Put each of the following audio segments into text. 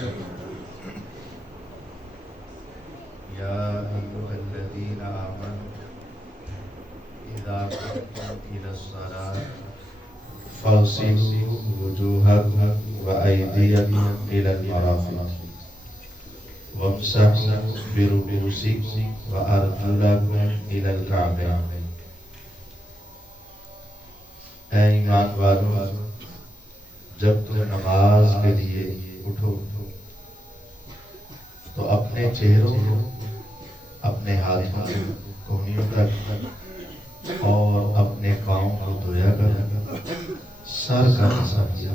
یا ایھا الذین آمنوا اذا قمتم الی الصلاۃ فاغسلوا وجوہکم وایدیکم الی المرافق وامسحوا برؤوسکم وارجلکم الی الکعبین۔ اے ایمان والو، جب تم نماز کے لیے اٹھو تو اپنے چہروں کو، اپنے ہاتھوں کو کونیوں تک اور اپنے پاؤں کو دھویا کر، سر کا مسح کیا۔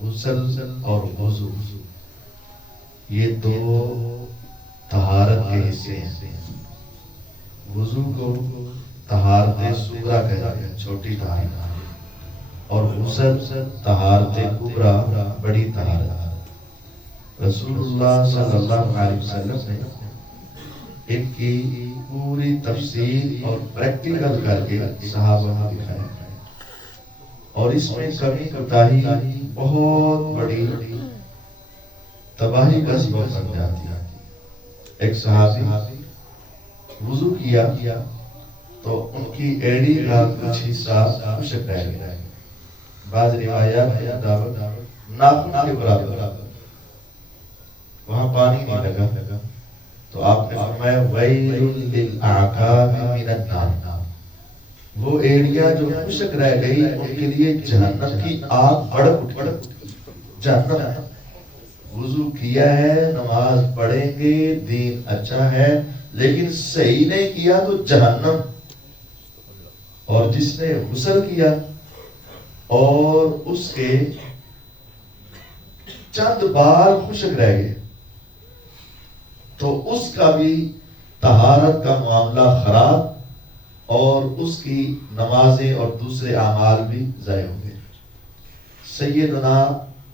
غسل اور وضو یہ دو طہارت کے حصے ہیں۔ وضو کو طہارت صغریٰ کہتے ہیں، چھوٹی طہارت، اور غسل طہارت کبریٰ، بڑی طہارت۔ رسول اللہ صلی اللہ علیہ وسلم نے ان کی پوری تفصیل اور پریکٹیکل کر کے صحابہ کو دکھایا، اور اس میں کمی کوتاہی بہت بڑی تباہی کا سبب بن جاتی ہے۔ ایک صحابی وضو کیا تو ان کی ایڑی کا کچھ حصہ خشک رہ گیا، بعض روایات میں ناخن کے برابر، وہاں پانی نہیں لگا، تو آپ نے فرمایا ویل للاعقاب من النار، وہ ایڑیاں جو خشک رہ گئی ان کے لیے جہنم کی آگ بھڑک اٹھی۔ جہنم ہے، وضو کیا ہے، نماز پڑھیں گے، دین اچھا ہے، لیکن صحیح نہیں کیا تو جہنم۔ اور جس نے غسل کیا اور اس کے چند بال خشک رہ گئے تو اس کا بھی طہارت کا معاملہ خراب، اور اس کی نمازیں اور دوسرے اعمال بھی ضائع ہو گئے۔ سیدنا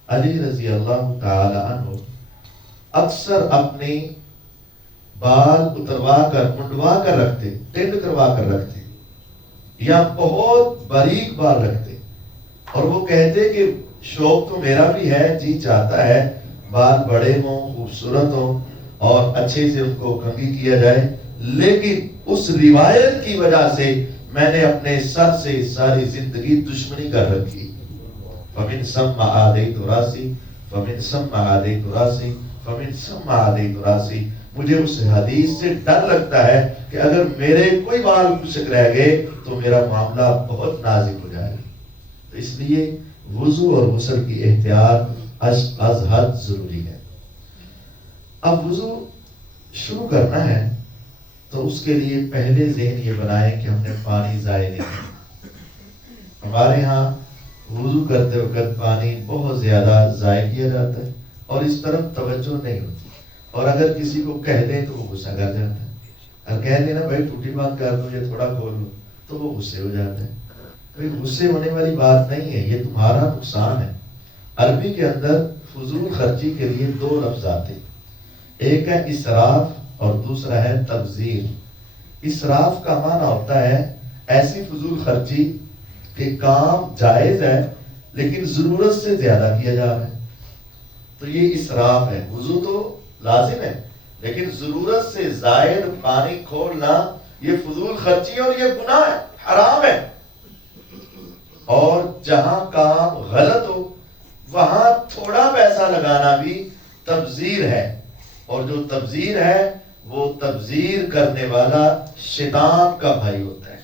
علی رضی اللہ تعالی عنہ اکثر اپنے بال اتروا کر، منڈوا کر رکھتے، ٹینڈ کروا کر رکھتے، یا بہت باریک بال رکھتے، اور وہ کہتے کہ شوق تو میرا بھی ہے، جی چاہتا ہے بال بڑے ہوں، خوبصورت ہوں، اور اچھے سے ان کو کنگھی کیا جائے، لیکن اس روایت کی وجہ سے میں نے اپنے سر سے ساری زندگی دشمنی کر رکھی۔ فَمِن ثَمَّ عَادَيْتُ رَأْسِي فَمِن ثَمَّ عَادَيْتُ رَأْسِي فَمِن ثَمَّ عَادَيْتُ رَأْسِي۔ مجھے اس حدیث سے ڈر لگتا ہے کہ اگر میرے کوئی بال خشک رہ گئے تو میرا معاملہ بہت نازک ہو جائے گا۔ تو اس لیے وضو اور غسل کی احتیاط از حد ضروری ہے۔ اب وضو شروع کرنا ہے تو اس کے لیے پہلے ذہن یہ بنائیں کہ ہم نے پانی ضائع نہیں کرنا۔ ہمارے ہاں وضو کرتے وقت پانی بہت زیادہ ضائع کیا جاتا ہے، اور اس طرف توجہ نہیں ہوتی، اور اگر کسی کو کہہ دیں تو وہ غصہ کر جاتا ہے، اور کہہ دینا بھائی ٹوٹی بند کر دو یا تھوڑا کھول دو تو وہ غصے ہو جاتا ہے۔ کوئی غصے ہونے والی بات نہیں ہے، یہ تمہارا نقصان ہے۔ عربی کے اندر فضول خرچی کے لیے دو لفظ آتے، ایک ہے اسراف اور دوسرا ہے تبذیر۔ اسراف کا معنی ہوتا ہے ایسی فضول خرچی کہ کام جائز ہے لیکن ضرورت سے زیادہ کیا جا رہا ہے، تو یہ اسراف ہے۔ وضو تو لازم ہے لیکن ضرورت سے زائد پانی کھولنا یہ فضول خرچی اور یہ گناہ ہے، حرام ہے۔ اور جہاں کام غلط ہو وہاں تھوڑا پیسہ لگانا بھی تبذیر ہے، اور جو تبذیر ہے وہ تبذیر کرنے والا شیطان کا بھائی ہوتا ہے۔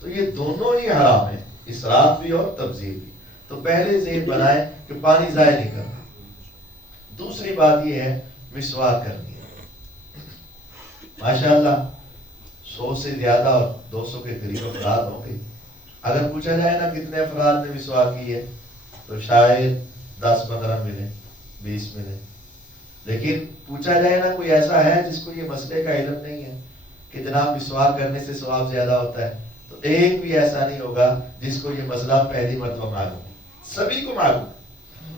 تو یہ دونوں ہی حرام ہیں، اسراف بھی اور تبذیر بھی۔ تو پہلے ذہن بنائیں کہ پانی ضائع نہیں کرنا۔ دوسری بات یہ ہے مسواک کرنی ہے۔ ماشاءاللہ 100 سے زیادہ اور 200 کے قریب افراد ہوں گے۔ اگر پوچھا جائے نا کتنے افراد نے مسواک کی ہے تو شاید 10-15 ملے، 20 ملے، لیکن پوچھا جائے نا کوئی ایسا ہے جس کو یہ مسئلے کا علم نہیں ہے کہ جناب مسواک کرنے سے ثواب زیادہ ہوتا ہے، تو ایک بھی ایسا نہیں ہوگا جس کو یہ مسئلہ پہلی مرتبہ معلوم۔ سبھی کو معلوم،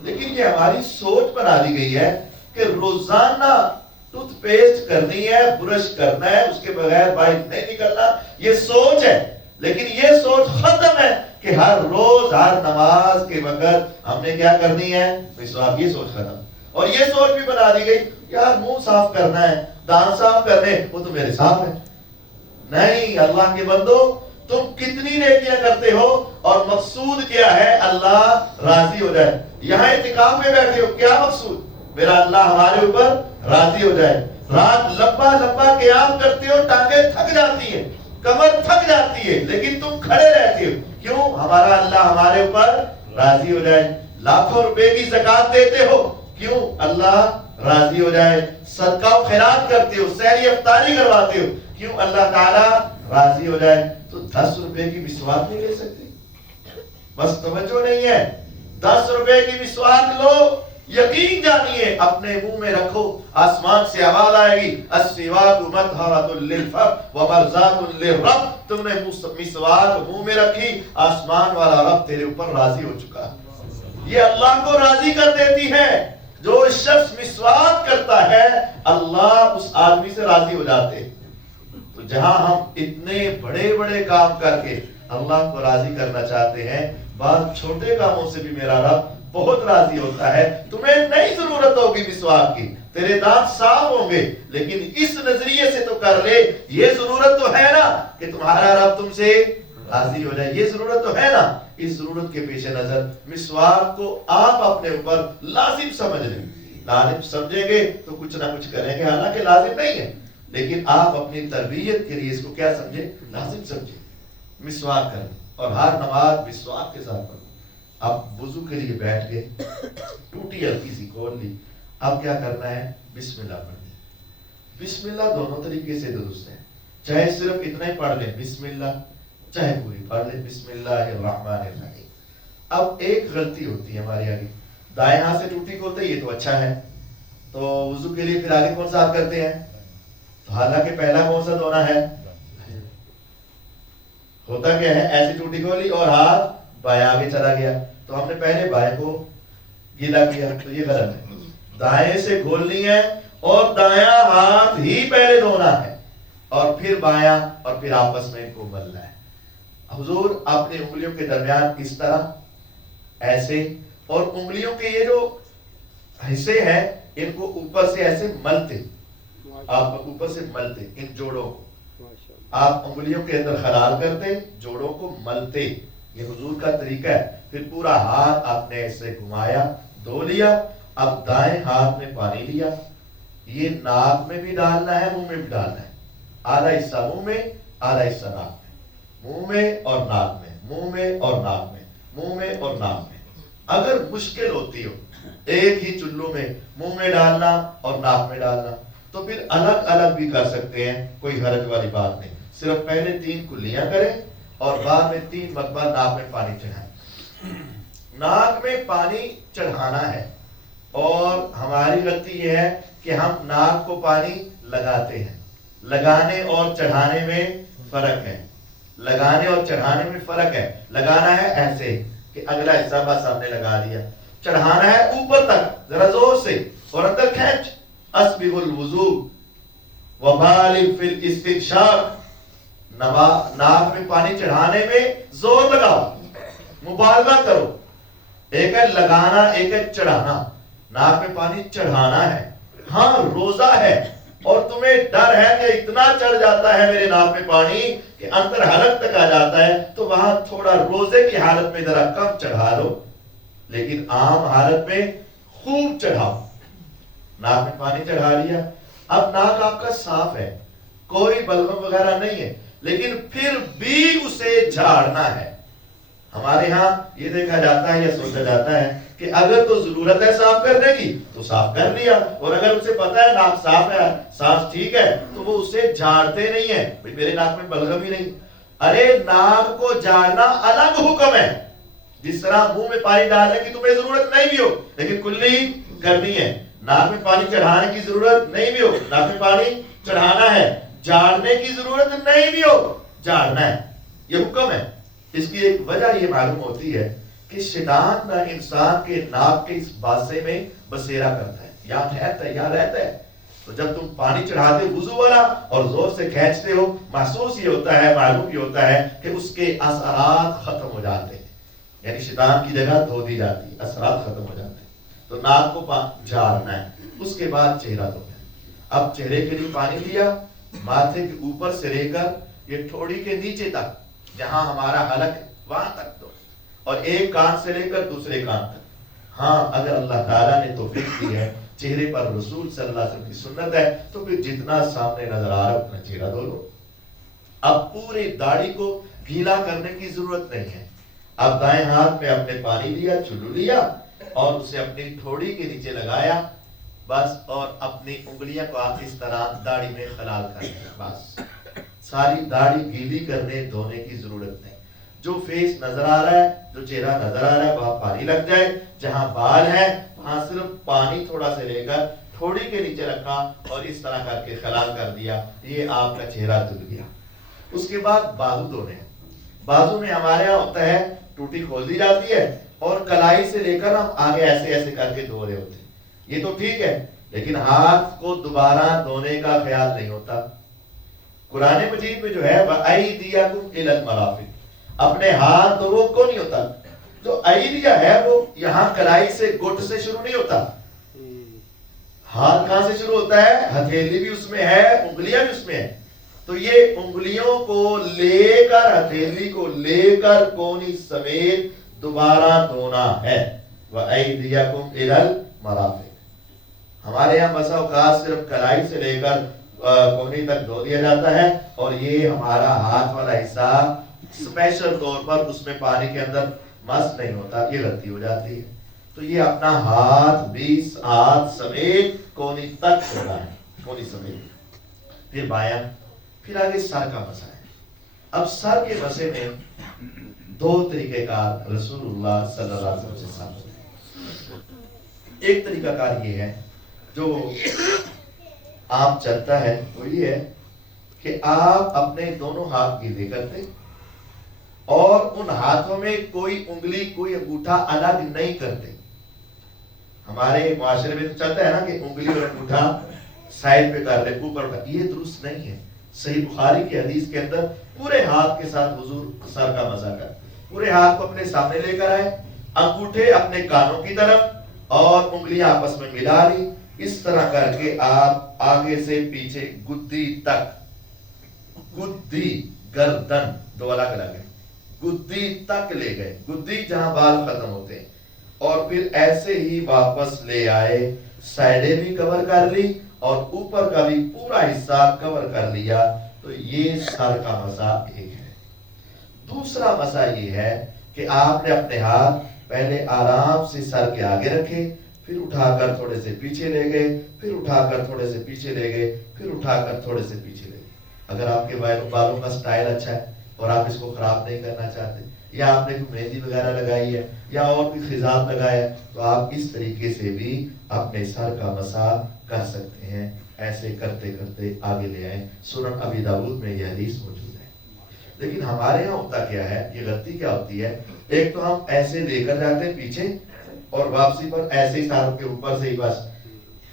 لیکن یہ ہماری سوچ بنا دی گئی ہے کہ روزانہ ٹوتھ پیسٹ کرنی ہے، برش کرنا ہے، اس کے بغیر باہر نہیں نکلنا، یہ سوچ ہے۔ لیکن یہ سوچ ختم ہے کہ ہر روز ہر نماز کے وقت ہم نے کیا کرنی ہے؟ مسواک. یہ سوچ ختم. اور یہ سوچ بھی بنا دی گئی یار منہ صاف کرنا ہے، دان صاف کرنے، وہ تو میرے صاف ہے. نہیں، اللہ کے بندو تم کتنی نیکیاں کرتے ہو اور مقصود کیا ہے؟ اللہ راضی ہو جائے. یہاں اعتکاف میں بیٹھے ہو، کیا مقصود؟ میرا اللہ ہمارے اوپر راضی ہو جائے. رات لمبا لمبا قیام کرتے ہو، ٹانگیں تھک جاتی ہے، کمر تھک جاتی ہے، لیکن تم کھڑے رہتے ہو. کیوں؟ ہمارا اللہ ہمارے اوپر راضی ہو جائے. لاکھوں روپے کی زکات دیتے ہو، کیوں؟ اللہ راضی ہو جائے. صدقہ و خیرات کرتے ہو، سحری افطاری کرواتے ہو، کیوں؟ اللہ تعالیٰ راضی ہو جائے. تو 10 روپے کی مسواک نہیں لے سکتے؟ بس توجہ نہیں ہے. 10 روپے کی مسواک لو، یقین جانیے اپنے منہ میں رکھو، آسمان سے آواز آئے گی السواک مطہرۃ للفم ومرضات للرب. تم نے مسواک منہ میں رکھی، آسمان والا رب تیرے اوپر راضی ہو چکا. یہ اللہ کو راضی کر دیتی ہے. جو شخص مسواک کرتا ہے اللہ اس آدمی سے راضی ہو جاتے. تو جہاں ہم اتنے بڑے بڑے کام کر کے اللہ کو راضی کرنا چاہتے ہیں، بعض چھوٹے کاموں سے بھی میرا رب بہت راضی ہوتا ہے. تمہیں نہیں ضرورت ہوگی مسواک کی، تیرے دانت صاف ہوں گے، لیکن اس نظریے سے تو کر لے، یہ ضرورت تو ہے نا کہ تمہارا رب تم سے راضی ہو جائے. یہ ضرورت تو ہے نا. اس ضرورت کے پیش نظر مسواک کو آپ اپنے اوپر لازم سمجھ لیں. لازم سمجھیں گے تو کچھ نہ کچھ کریں گے، حالانکہ لازم نہیں ہے، لیکن آپ اپنی تربیت کے لیے اس کو کیا سمجھیں؟ لازم سمجھیں. مسواک کریں اور ہر نماز مسواک کے ساتھ پڑھیں. اب وضو کے لیے بیٹھ گئے، ٹوٹی ہلکی سی کھول لی، اب کیا کرنا ہے؟ بسم اللہ پڑھنی. بسم اللہ دونوں طریقے سے درست ہے، چاہے صرف اتنا ہی پڑھ لیں بسم اللہ، چاہے پوری پڑھ لیں بسم اللہ الرحمن الرحیم. اب ایک غلطی ہوتی ہے ہماری آگے، دائیں ہاتھ سے ٹوٹی کھولتے، یہ تو اچھا ہے، تو وضو کے لیے پھر آگے کون سا ہاتھ کرتے ہیں؟ تو حالانکہ پہلا کون سا دھونا ہے؟ ہوتا کیا ہے؟ ایسی ٹوٹی کھولی اور ہاتھ بائیں آگے چلا گیا، تو ہم نے پہلے بائیں کو گیلا کیا، تو یہ غلط ہے. دائیں سے کھولنی ہے اور دایاں ہاتھ ہی پہلے دھونا ہے اور پھر بایاں، اور پھر آپس میں ان کو ملنا ہے. حضور اپنی انگلیوں کے درمیان اس طرح ایسے، اور انگلیوں کے یہ جو حصے ہیں ان کو اوپر سے ایسے ملتے، آپ اوپر سے ملتے ان جوڑوں کو، آپ انگلیوں کے اندر خلال کرتے، جوڑوں کو ملتے. یہ حضور کا طریقہ ہے. پھر پورا ہاتھ آپ نے ایسے گھمایا، دھو لیا. اب دائیں ہاتھ میں پانی لیا، یہ ناک میں بھی ڈالنا ہے، منہ میں بھی ڈالنا ہے. آدھا حصہ منہ میں، آدھا حصہ ناک میں، منہ میں اور ناک میں، منہ میں اور ناک میں، منہ میں اور ناک میں. اگر مشکل ہوتی ہو ایک ہی چلو میں منہ میں ڈالنا اور ناک میں ڈالنا، تو پھر الگ الگ بھی کر سکتے ہیں، کوئی حرج والی بات نہیں. صرف پہلے 3 کلیاں کریں اور بعد میں 3 مرتبہ ناک میں پانی چڑھائیں. ناک میں پانی چڑھانا ہے، اور ہماری غلطی یہ ہے کہ ہم ناک کو پانی لگاتے ہیں. لگانے اور چڑھانے میں فرق ہے. لگانے اور چڑھانے میں فرق ہے. لگانا ہے ایسے کہ اگلا حصہ بس ہم نے لگا دیا. چڑھانا ہے اوپر تک ذرا زور سے اور اندر کھینچ. اسبغ الوضو وبالغ فی الاستنشاق. ناک میں پانی چڑھانے میں زور لگاؤ، مبالغہ کرو. ایک ہے لگانا، ایک ہے چڑھانا. ناک میں پانی چڑھانا ہے. ہاں روزہ ہے اور تمہیں ڈر ہے کہ اتنا چڑھ جاتا ہے میرے ناک میں پانی کہ اندر حلق تک آ جاتا ہے، تو وہاں تھوڑا روزے کی حالت میں ذرا کم چڑھا لو، لیکن عام حالت میں خوب چڑھاؤ. ناک میں پانی چڑھا لیا. اب ناک آپ کا صاف ہے، کوئی بلغم وغیرہ نہیں ہے، لیکن پھر بھی اسے جھاڑنا ہے. ہمارے ہاں یہ دیکھا جاتا ہے یا سوچا جاتا ہے کہ اگر تو ضرورت ہے صاف کرنے کی تو صاف کر لیا، اور اگر اسے پتا ہے ناک صاف ہے، صاف ٹھیک ہے، تو وہ اسے جھاڑتے نہیں ہیں. بھئی میرے ناک میں بلغم ہی نہیں. ارے ناک کو جھاڑنا الگ حکم ہے. جس طرح منہ میں پانی ڈالنے کی تمہیں ضرورت نہیں بھی ہو لیکن کلی کرنی ہے، ناک میں پانی چڑھانے کی ضرورت نہیں بھی ہو، ناک میں پانی چڑھانا ہے. جھاڑنے کی ضرورت نہیں بھی ہو، جھاڑنا ہے. یہ حکم ہے. اس کی ایک وجہ یہ معلوم ہوتی ہے کہ شیطان نہ انسان کے ناک کے اس باسے میں بسیرا کرتا ہے، یا ٹھہرتا ہے یا رہتا ہے. تو جب تم پانی چڑھاتے وضو والا اور زور سے کھینچتے ہو، محسوس یہ ہوتا ہے، معلوم یہ ہوتا ہے کہ اس کے اثرات ختم ہو جاتے ہیں. یعنی شیطان کی جگہ دھو دی جاتی ہے، اثرات ختم ہو جاتے ہیں۔ تو ناک کو جھاڑنا ہے، اس کے بعد چہرہ دھونا ہے۔ اب چہرے کے لیے پانی لیا، ماتھے کے اوپر سے لے کر یہ ٹھوڑی کے نیچے تک جہاں ہمارا حلق ہے وہاں تک دو، اور ایک کان سے لے کر دوسرے کان تک۔ ہاں اگر اللہ تعالیٰ نے توفیق دی ہے، چہرے پر رسول صلی اللہ علیہ وسلم کی سنت ہے، تو پھر جتنا سامنے نظر آ رہا ہے اپنا چہرہ دھو لو۔ اب پوری داڑھی کو گیلا کرنے کی ضرورت نہیں ہے۔ اب دائیں ہاتھ میں اپنے پانی لیا، چلو لیا، اور اسے اپنی ٹھوڑی کے نیچے لگایا بس، اور اپنی انگلیاں کو آپ اس طرح داڑھی میں خلال کر دیا بس۔ ساری داڑھی گیلی کرنے دھونے کی ضرورت نہیں۔ جو فیس نظر آ رہا ہے، جو چہرہ نظر آ رہا ہے وہاں پانی لگ جائے، جہاں بال ہے وہاں صرف پانی تھوڑا سے لے کر تھوڑی کے نیچے رکھا اور اس طرح کر کے خلال کر دیا، یہ آپ کا چہرہ دھل گیا۔ اس کے بعد بازو دھونے ہیں۔ بازو میں ہمارے یہاں ہوتا ہے ٹوٹی کھول دی جاتی ہے اور کلائی سے لے کر ہم آگے ایسے ایسے کر کے دھو رہے ہوتے ہیں، یہ تو ٹھیک ہے، لیکن ہاتھ کو دوبارہ دھونے کا خیال نہیں ہوتا۔ قرآن مجید میں جو ہے وَأَيْدِيَكُمْ إِلَى الْمَرَافِقِ، اپنے ہاتھ دھو کو نہیں ہوتا، جو ایدیا ہے وہ یہاں کلائی سے گٹ سے شروع نہیں ہوتا۔ ہاتھ کہاں سے شروع ہوتا ہے؟ ہتھیلی بھی اس میں ہے، انگلیاں بھی اس میں ہے، تو یہ انگلیوں کو لے کر ہتھیلی کو لے کر کونی سمیت دوبارہ دھونا ہے۔ وَأَيْدِيَكُمْ إِلَى الْمَرَافِقِ، ہمارے یہاں بسا اوقات صرف کلائی سے لے کر کونی تک دھو دیا جاتا ہے، اور یہ ہمارا ہاتھ والا حصہ اسپیشل طور پر اس میں پانی کے اندر مس نہیں ہوتا، یہ غلطی ہو جاتی ہے۔ تو یہ اپنا ہاتھ 20 ہاتھ سمیت کونی تک دھونا ہے، کونی سمیت۔ پھر بایاں، پھر آگے سر کا مسا ہے۔ اب سر کے مسے میں دو طریقہ کار رسول اللہ صلی اللہ علیہ وسلم سے ثابت ہے۔ ایک طریقہ کار یہ ہے جو عام چلتا ہے، وہ یہ ہے کہ آپ اپنے دونوں ہاتھ گیلے کرتے اور ان ہاتھوں میں کوئی انگلی کوئی انگوٹھا الگ نہیں کرتے۔ ہمارے معاشرے میں تو چلتا ہے نا کہ انگلی اور انگوٹھا سائڈ پہ کر لے، اوپر کر، یہ درست نہیں ہے۔ صحیح بخاری کی حدیث کے اندر پورے ہاتھ کے ساتھ حضور سر کا مسا کر، پورے ہاتھ کو اپنے سامنے لے کر آئے، انگوٹھے اپنے کانوں کی طرف اور انگلیاں آپس میں ملا لی، اس طرح کر کے آپ آگے سے پیچھے گدی تک، گدی گردن دو الگ الگ ہے، گدی تک لے گئے، گدی جہاں بال ختم ہوتے ہیں، اور پھر ایسے ہی واپس لے آئے، سائڈیں بھی کور کر لی اور اوپر کا بھی پورا حصہ کور کر لیا۔ تو یہ سر کا مسا ایک ہے۔ دوسرا مسا یہ ہے کہ آپ نے اپنے ہاتھ پہلے آرام سے سر کے آگے رکھے، پھر اٹھا کر تھوڑے سے پیچھے لے گئے، پھر اٹھا کر تھوڑے سے پیچھے لے گئے، پھر اٹھا کر تھوڑے سے پیچھے لے گئے۔ اگر آپ کے بالوں کا سٹائل اچھا ہے اور آپ اس کو خراب نہیں کرنا چاہتے، یا آپ نے کوئی مہندی وغیرہ لگائی ہے یا اور کوئی خضاب لگایا ہے، تو آپ اس طریقے سے بھی اپنے سر کا مسا کر سکتے ہیں۔ ایسے کرتے کرتے آگے لے آئیں۔ سنن ابی داؤد میں یہ حدیث موجود ہے۔ لیکن ہمارے یہاں ہوتا کیا ہے، یہ غلطی کیا ہوتی ہے، ایک تو ہم ایسے لے کر جاتے ہیں پیچھے اور واپسی پر ایسے ہی ساروں کے اوپر سے ہی بس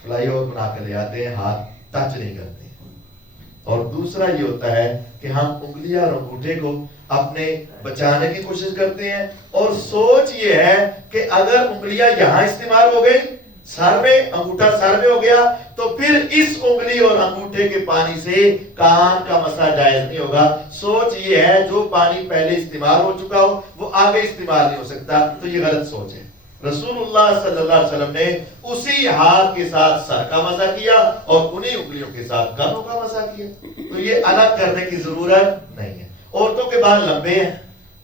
فلائی اوور بنا کر لے آتے ہیں، ہاتھ ٹچ نہیں کرتے ہیں۔ اور دوسرا یہ ہوتا ہے کہ ہم انگلیاں اور انگوٹھے کو اپنے بچانے کی کوشش کرتے ہیں، اور سوچ یہ ہے کہ اگر انگلیاں یہاں استعمال ہو گئی، سر میں، انگوٹھا سر میں ہو گیا، تو پھر اس انگلی اور انگوٹھے کے پانی سے کان کا مسا جائز نہیں ہوگا۔ سوچ یہ ہے جو پانی پہلے استعمال ہو چکا ہو وہ آگے استعمال نہیں ہو سکتا، تو یہ غلط سوچ ہے۔ رسول اللہ صلی اللہ علیہ وسلم نے اسی ہاتھ کے ساتھ سر کا مسا کیا اور انہی انگلیوں کے ساتھ کانوں کا مسا کیا، تو یہ الگ کرنے کی ضرورت نہیں ہے۔ عورتوں کے بال لمبے ہیں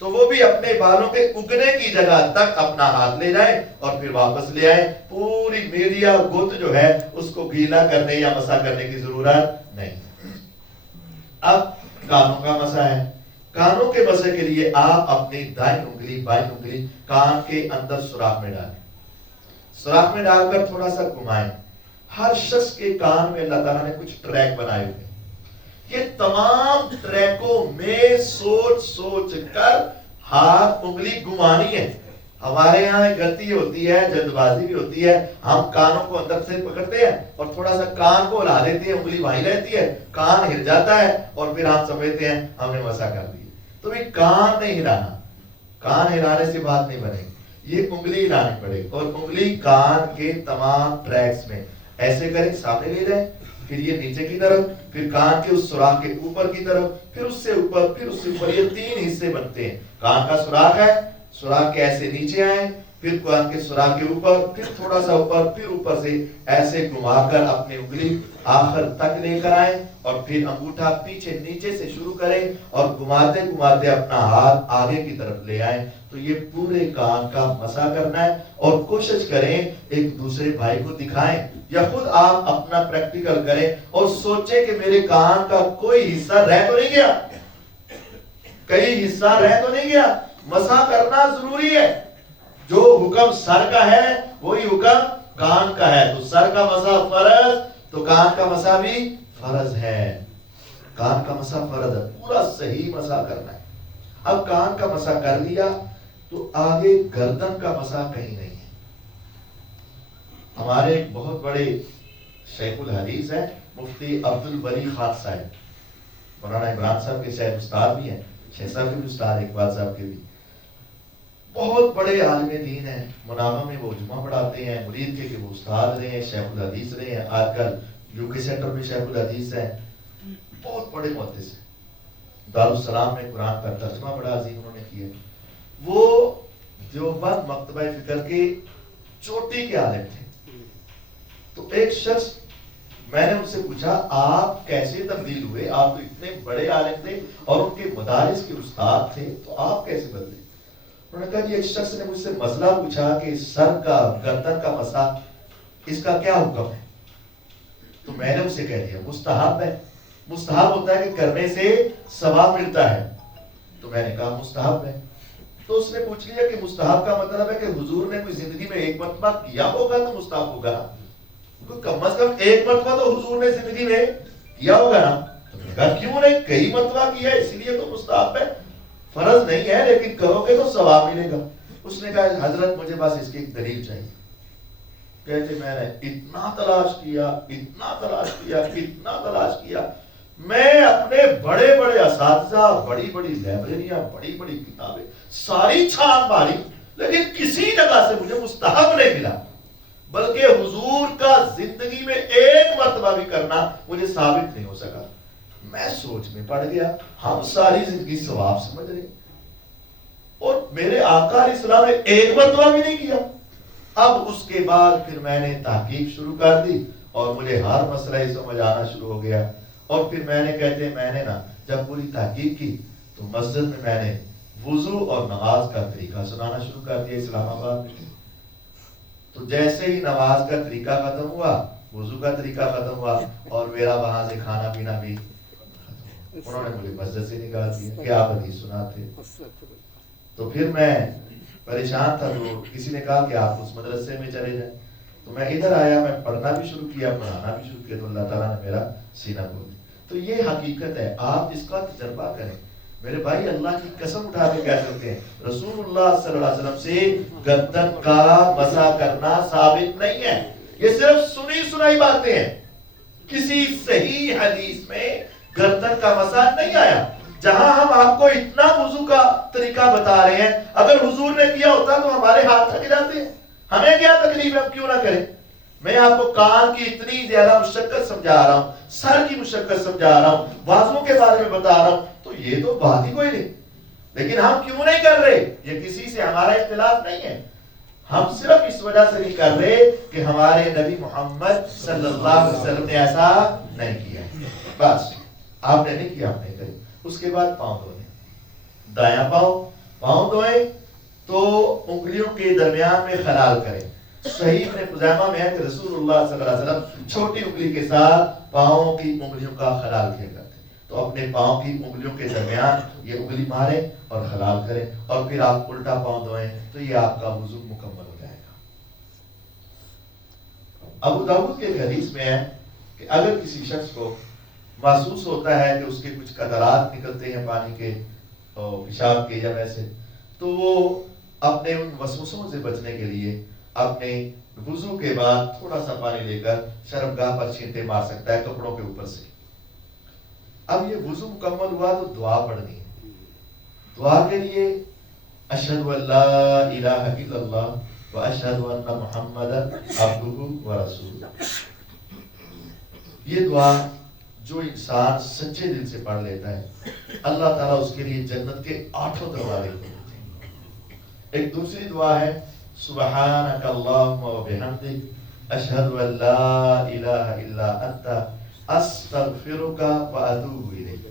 تو وہ بھی اپنے بالوں کے اگنے کی جگہ تک اپنا ہاتھ لے جائیں اور پھر واپس لے آئیں، پوری میریا گت جو ہے اس کو گیلا کرنے یا مسا کرنے کی ضرورت نہیں۔ اب کانوں کا مسا ہے۔ کانوں کے مسے کے لیے آپ اپنی دائیں انگلی بائیں انگلی کان کے اندر سوراخ میں ڈالیں، سوراخ میں ڈال کر تھوڑا سا گھمائیں۔ ہر شخص کے کان میں اللہ تعالیٰ نے کچھ ٹریک بنائے ہوئے، یہ تمام ٹریکوں میں سوچ سوچ کر ہاتھ انگلی گھمانی ہے۔ ہمارے یہاں ایک غلطی ہوتی ہے، جلد بازی بھی ہوتی ہے، ہم کانوں کو اندر سے پکڑتے ہیں اور تھوڑا سا کان کو ہلا دیتے ہیں، انگلی وہیں رہتی ہے، کان ہل جاتا ہے اور پھر ہم سمجھتے ہیں ہم نے مسا کر دیا۔ تو بھی کان نہیں ہلانا، کان ہلانے سے بات نہیں بنے گی، یہ انگلی ہلانی پڑے گی، اور انگلی کان کے تمام ٹریکس میں ایسے کریں، سامنے لے جائیں، پھر یہ نیچے کی طرف، پھر کان کے اس سوراخ کے اوپر کی طرف، پھر اس سے اوپر، پھر اس سے اوپر، یہ 3 حصے بنتے ہیں۔ کان کا سوراخ ہے، سوراخ کے ایسے نیچے آئیں، پھر کان کے سوراخ کے اوپر، پھر تھوڑا سا اوپر، پھر اوپر سے ایسے گھما کر اپنی انگلی آخر تک لے کر آئیں، اور پھر انگوٹھا پیچھے نیچے سے شروع کریں اور گھماتے گھماتے اپنا ہاتھ آگے کی طرف لے آئیں۔ تو یہ پورے کان کا مسح کرنا ہے، اور کوشش کریں ایک دوسرے بھائی کو دکھائیں یا خود آپ اپنا پریکٹیکل کریں اور سوچیں کہ میرے کان کا کوئی حصہ رہ تو نہیں گیا، کئی حصہ رہ تو نہیں گیا۔ مسح کرنا ضروری ہے، جو حکم سر کا ہے وہی حکم کان کا ہے، تو سر کا مسح فرض تو کان کا مسح بھی فرض ہے، کان کا مسح فرض ہے، پورا صحیح مسح کرنا ہے۔ اب کان کا مسح کر لیا تو آگے گردن کا مسح کہیں نہیں ہے۔ ہمارے ایک بہت بڑے شیخ الحدیث ہیں مفتی عبدالولی خان صاحب، مولانا عمران صاحب کے شیخ استاد بھی ہیں، شیخ صاحب کے بھی استاد، اقبال صاحب کے بھی، بہت بڑے عالم دین ہیں۔ منامہ میں وہ جمعہ پڑھاتے ہیں، مرید کے کہ وہ استاد رہے ہیں، شیخ الحدیث رہے ہیں، آج کل یو کے سینٹر میں شیخ الحدیث ہیں، بہت بڑے محدث ہیں۔ دارالسلام میں قرآن کا ترجمہ بڑا عظیم انہوں نے کیا۔ وہ دیوبند مکتبہ فکر کے چوٹی کے عالم تھے۔ تو ایک شخص، میں نے ان سے پوچھا آپ کیسے تبدیل ہوئے، آپ تو اتنے بڑے عالم تھے اور ان کے مدارس کے استاد تھے، تو آپ کیسے بدلے؟ انہوں نے کہا کہ ایک شخص نے مجھ سے مسئلہ پوچھا کہ سر کا، گردن کا مسح، اس کا کیا حکم ہے؟ تو میں نے اسے کہہ دیا مستحب ہے، مستحب ہوتا ہے کہ کرنے سے ثواب ملتا ہے، تو میں نے کہا مستحب ہے۔ تو اس نے پوچھ لیا کہ مستحب کا مطلب ہے کہ حضور نے کوئی زندگی میں ایک مرتبہ کیا ہوگا تو مستحب ہوگا نا، کم از کم ایک مرتبہ تو حضور نے زندگی میں کیا ہوگا نا۔ تو میں نے کہا کیوں نہیں، کئی مرتبہ کیا ہے، اسی لیے تو مستحب ہے، فرض نہیں ہے، لیکن کرو گے تو ثواب ملے گا۔ اس نے کہا حضرت مجھے بس اس کی ایک دلیل چاہیے۔ کہتے میں نے اتنا تلاش کیا، اتنا تلاش کیا، اتنا تلاش کیا، میں اپنے بڑے بڑے اساتذہ، بڑی بڑی لائبریریاں، بڑی بڑی کتابیں ساری چھان ماری، لیکن کسی جگہ سے مجھے مستحب نہیں ملا، بلکہ حضور کا زندگی میں ایک مرتبہ بھی کرنا مجھے ثابت نہیں ہو سکا۔ میں سوچ میں پڑ گیا، ہم ساری زندگی ثواب سمجھ رہے اور میرے آقا علیہ السلام نے ایک مرتبہ بھی نہیں کیا۔ اب اس کے بعد پھر میں نے تحقیق شروع کر دی اور مجھے ہر مسئلہ ہی سمجھ آنا شروع ہو گیا، اور پھر میں نے نا جب پوری تحقیق کی تو مسجد میں نے وضو اور نماز کا طریقہ سنانا شروع کر دیا اسلام آباد میں۔ تو جیسے ہی نماز کا طریقہ ختم ہوا، وضو کا طریقہ ختم ہوا، اور میرا وہاں سے کھانا پینا بھی ختم ہوا، انہوں نے مجھے مسجد سے نکال دیا کہ آپ حدیث سناتے۔ تو پھر میں پریشان تھا، تو کسی نے کہا کہ آپ اس مدرسے میں چلے جائیں، تو میں ادھر آیا، میں پڑھنا بھی شروع کیا، پڑھانا بھی شروع کیا، تو اللہ تعالیٰ نے میرا سینہ کھول دیا۔ تو یہ حقیقت ہے، آپ اس کا تجربہ کریں میرے بھائی، اللہ کی قسم اٹھا کے کہہ سکتے ہیں رسول اللہ صلی اللہ علیہ وسلم سے گردن کا مسح کرنا ثابت نہیں ہے، یہ صرف سنی سنائی باتیں ہیں، کسی صحیح حدیث میں گردن کا مسح نہیں آیا۔ جہاں ہم آپ کو اتنا وضو کا طریقہ بتا رہے ہیں، اگر حضور نے کیا ہوتا تو ہمارے ہاتھ تھک جاتے ہیں، ہمیں کیا تکلیف ہے، ہم کیوں نہ کریں۔ میں آپ کو کان کی اتنی زیادہ مشقت سمجھا رہا ہوں، سر کی مشقت سمجھا رہا ہوں، بازوؤں کے بارے میں بتا رہا ہوں، تو یہ تو بات ہی کوئی نہیں، لیکن ہم کیوں نہیں کر رہے؟ یہ کسی سے ہمارا اختلاف نہیں ہے، ہم صرف اس وجہ سے نہیں کر رہے کہ ہمارے نبی محمد صلی اللہ علیہ وسلم نے ایسا نہیں کیا، بس آپ نے نہیں کیا، ہم نہیں کریں۔ اس کے بعد پاؤں دھوئیں، دایاں پاؤں دھوئیں تو انگلیوں کے درمیان میں خلال کریں۔ صحیح ابن خزیمہ میں ہے کہ رسول اللہ صلی اللہ علیہ وسلم چھوٹی انگلی کے ساتھ پاؤں کی انگلیوں کا خلال کیا کرتے، تو اپنے پاؤں کی انگلیوں کے درمیان یہ انگلی ماریں اور خلال کریں، اور پھر آپ الٹا پاؤں دھوئیں، تو یہ آپ کا وضو مکمل ہو جائے گا۔ ابو داؤد کے ایک حدیث میں ہے کہ اگر کسی شخص کو محسوس ہوتا ہے کہ اس کے کچھ قطرات نکلتے ہیں پانی کے پیشاب کے یا ویسے، تو وہ اپنے ان وسوسوں سے بچنے کے لیے اپنے وضو کے بعد تھوڑا سا پانی لے کر شرمگاہ پر چھینٹے مار سکتا ہے کپڑوں کے اوپر سے۔ اب یہ وضو مکمل ہوا تو دعا پڑھنی ہے۔ دعا کے لیے اشہد ان لا الہ الا اللہ و اشہد ان محمدا عبدہ و رسولہ. یہ دعا جو انسان سچے دل سے پڑھ لیتا ہے اللہ تعالیٰ اس کے لیے جنت کے 8 دروازے کھولتے ہیں. ایک دوسری دعا ہے سبحانک اللہم و بحمدک اشہد ان لا الہ الا انت استغفرک و اتوب الیک.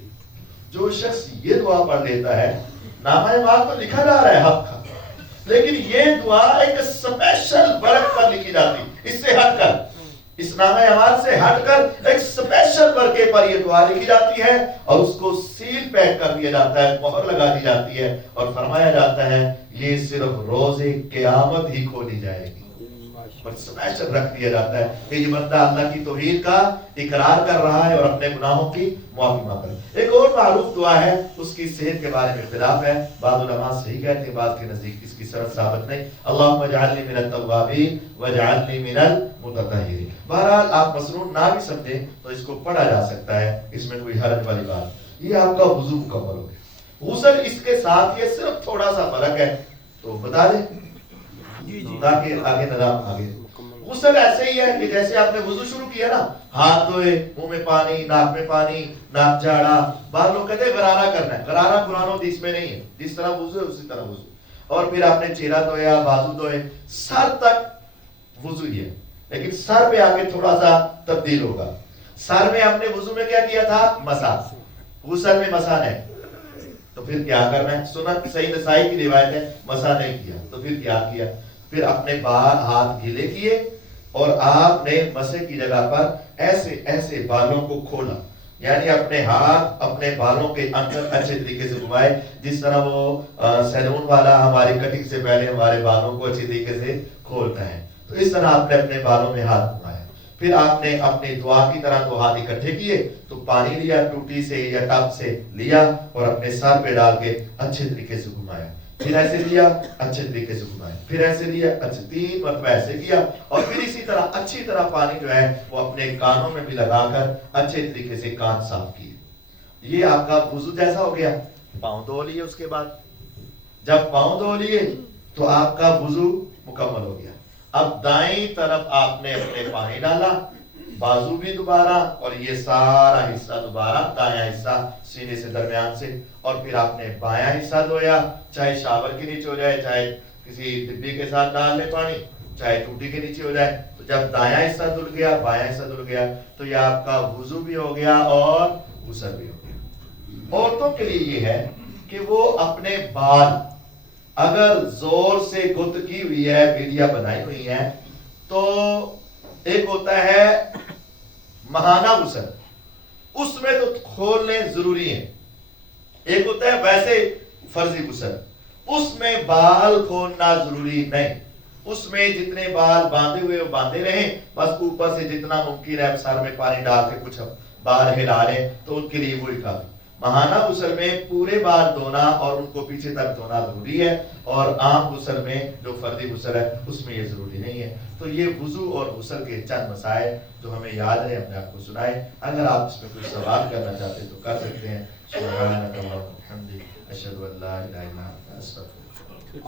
جو شخص یہ دعا پڑھ لیتا ہے نامہ اعمال تو لکھا جا رہا ہے حق کا، لیکن یہ دعا ایک اسپیشل ورق پر لکھی جاتی، اس سے ہٹ کر، اس نامہ اعمال سے ہٹ کر ایک اسپیشل ورقے پر یہ دعا لکھی جاتی ہے اور اس کو سیل پیک کر دیا جاتا ہے، مہر لگا دی جاتی ہے اور فرمایا جاتا ہے یہ صرف روز قیامت ہی کھولی جائے گی. اور اسپیشل رکھ دیا جاتا ہے کہ یہ بندہ اللہ کی توحید کا اقرار کر رہا ہے اور اپنے گناہوں کی معافی مانگ رہا ہے. ایک اور معروف دعا ہے، اس کی صحت کے بارے میں اختلاف ہے، بعض علماء صحیح کہتے ہیں، بعض کے نزدیک اس کی صحت ثابت نہیں. اللہم اجعلنی من التوابین واجعلنی من المتطہرین. بہرحال آپ مسنون نہ بھی سمجھیں تو اس کو پڑھا جا سکتا ہے، اس میں کوئی حرج والی بات. یہ آپ کا وضو مکمل ہو گیا. غسل اس کے ساتھ یہ صرف تھوڑا سا فرق ہے تو بتا دیں تاکہ آگے نظام آگے. غسل ایسے ہی ہے کہ جیسے آپ نے وضو شروع کیا نا، ہاتھ دھوئے، منہ میں پانی، ناک میں پانی، ناک جھاڑا. بعض لوگ کہتے ہیں غرارہ کرنا ہے، غرارہ قرآن و حدیث میں نہیں ہے. جس طرح وضو ہے اسی طرح وضو. اور پھر آپ نے چہرہ دھویا، بازو دھوئے، سر تک وضو ہی ہے، لیکن سر پہ آگے تھوڑا سا تبدیل ہوگا. سر میں آپ نے وضو میں کیا کیا تھا؟ مسح. غسل میں مسح ہے تو پھر کیا کرنا ہے؟ سنت صحیح نسائی کی روایت ہے مسح نہیں کیا تو پھر کیا کیا؟ پھر اپنے بال ہاتھ گیلے کیے اور آپ نے مسح کی جگہ پر ایسے ایسے بالوں کو کھولا، یعنی اپنے ہاتھ اپنے بالوں کے اندر اچھے طریقے سے گھمائے، جس طرح وہ سیلون والا ہماری کٹنگ سے پہلے ہمارے بالوں کو اچھی طریقے سے کھولتا ہے. تو اس طرح آپ نے اپنے بالوں میں ہاتھ گھمایا. پھر آپ نے اپنی دعا کی طرح دو ہاتھ اکٹھے کیے تو پانی لیا ٹوٹی سے یا ٹب سے لیا اور اپنے سر پہ ڈال کے اچھے طریقے سے گھمایا. پھر ایسے لیا اچھے طریقے سے گھمایا، پھر ایسے لیا اچھے 3 مرتبہ ایسے کیا اور پھر اسی طرح اچھی طرح پانی جو ہے وہ اپنے کانوں میں بھی لگا کر اچھے طریقے سے کان صاف کیے. یہ آپ کا وضو جیسا ہو گیا. پاؤں دھو لیے. اس کے بعد جب پاؤں دھو لیے تو آپ کا وضو مکمل ہو گیا. اب دائیں طرف آپ نے اپنے پانی ڈالا، بازو بھی دوبارہ اور یہ سارا حصہ دوبارہ دایاں حصہ سینے سے درمیان سے، اور پھر آپ نے بایاں حصہ دھویا، چاہے شاور کے نیچے ہو جائے، چاہے کسی ڈبی کے ساتھ ڈال لے پانی، چاہے ٹوٹی کے نیچے ہو جائے. تو جب دایاں حصہ دھل گیا بایاں حصہ دھل گیا تو یہ آپ کا وضو بھی ہو گیا اور غسل بھی ہو گیا. عورتوں کے لیے یہ ہے کہ وہ اپنے بال اگر زور سے گت کی ہوئی ہے، بیڑیاں بنائی ہوئی ہیں، تو ایک ہوتا ہے ماہانہ غسل، اس میں تو کھولنے ضروری ہیں. ایک ہوتا ہے ویسے فرضی غسل، اس میں بال کھولنا ضروری نہیں. اس میں جتنے بال باندھے ہوئے وہ باندھے رہیں، بس اوپر سے جتنا ممکن ہے سر میں پانی ڈال کے کچھ باہر ہلا لیں تو ان کے لیے وہی کافی. ماہانہ غسل میں پورے بال دھونا اور ان کو پیچھے تک دھونا ضروری ہے، اور عام غسل میں جو فردی غسل ہے اس میں یہ ضروری نہیں ہے. تو یہ وضو اور غسل کے چند مسائل جو ہمیں یاد ہے ہم نے آپ کو سنائے. اگر آپ اس میں کوئی سوال کرنا چاہتے ہیں تو کر سکتے ہیں. سبحانک اللہم و بحمدک اشہد ان لا الہ الا انت استغفرک.